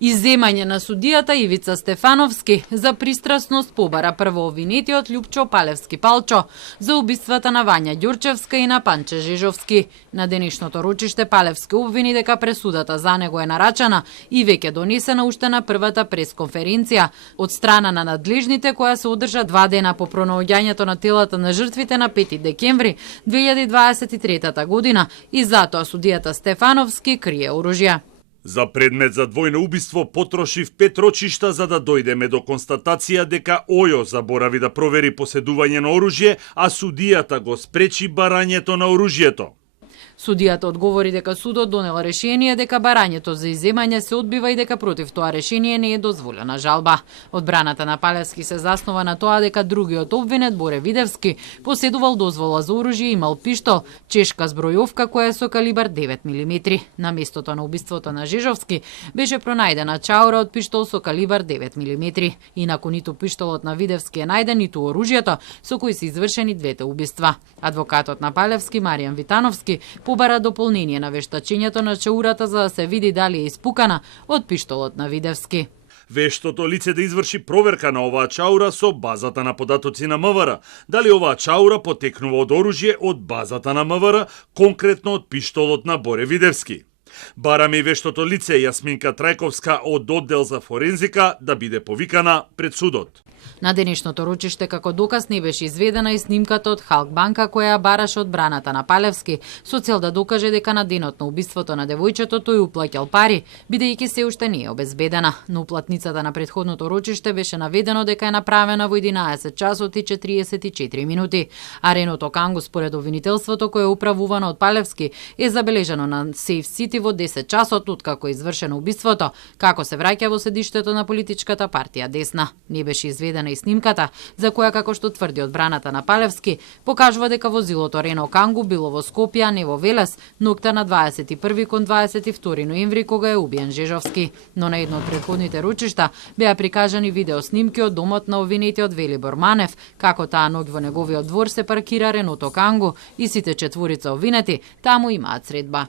Изземање на судијата Ивица Стефановски за пристрасност побара прво обвинетиот Љупчо Палевски Палчо за убиствата на Вања Ѓурчевска и на Панче Жижовски. На денешното ручиште Палевски обвини дека пресудата за него е нарачана и веќе донесена уште на првата пресконференција од страна на надлежните која се одржа 2 дена по пронаоѓањето на телата на жртвите на 5 декември 2023 година и затоа судијата Стефановски крие оружја. За предмет за двојно убиство потрошив 5 рочишта за да дојдеме до констатација дека Ојо заборави да провери поседување на оружје, а судијата го спречи барањето на оружјето. Судијата одговори дека судот донел решение дека барањето за изземање се одбива и дека против тоа решение не е дозволена жалба. Одбраната на Палевски се заснова на тоа дека другиот обвинет Боре Видевски поседувал дозвола за оружје и имал пиштол, чешка збројовка која е со калибар 9 мм. На местото на убиството на Жижовски беше пронајдена чаура од пиштол со калибар 9 мм. Инаку ниту пиштолот на Видевски е најден, ниту оружјето со кои се извршени двете убиства. Адвокатот на Палевски Маријан Витановски побара дополнение на вештачењето на чаурата за да се види дали е испукана од пиштолот на Видевски. Вештото лице да изврши проверка на оваа чаура со базата на податоци на МВР. Дали оваа чаура потекнува од оружје од базата на МВР, конкретно од пиштолот на Боре Видевски. Бараме и вештото лице Јасминка Трајковска од оддел за форензика да биде повикана пред судот. На денешното ручиште како доказ не беше изведена и снимката од Халк банка која бараше одбраната на Палевски со цел да докаже дека на денот на убиството на девојчето тој уплаќал пари, бидејќи се уште не е обезбедена. На уплатницата на претходното ручиште беше наведено дека е направена во 11 часот и 44 минути, а Реното Кангу според обвинителството кое е управувано од Палевски е забележано на Сейф Сити во 10 часот откако е извршено убиството, како се враќа во седиштето на политичката партија Десна. Не беше изведена и снимката, за која, како што тврди одбраната на Палевски, покажува дека возилото Рено Кангу било во Скопје, а не во Велес, ноќта на 21 кон 22 ноември кога е убиен Жижовски. Но на едно од претходните ручишта беа прикажани видеоснимки од домот на обвинетиот Велибор Манев, како таа ноќ во неговиот двор се паркира Реното Кангу и сите четворица обвинети таму имаат средба.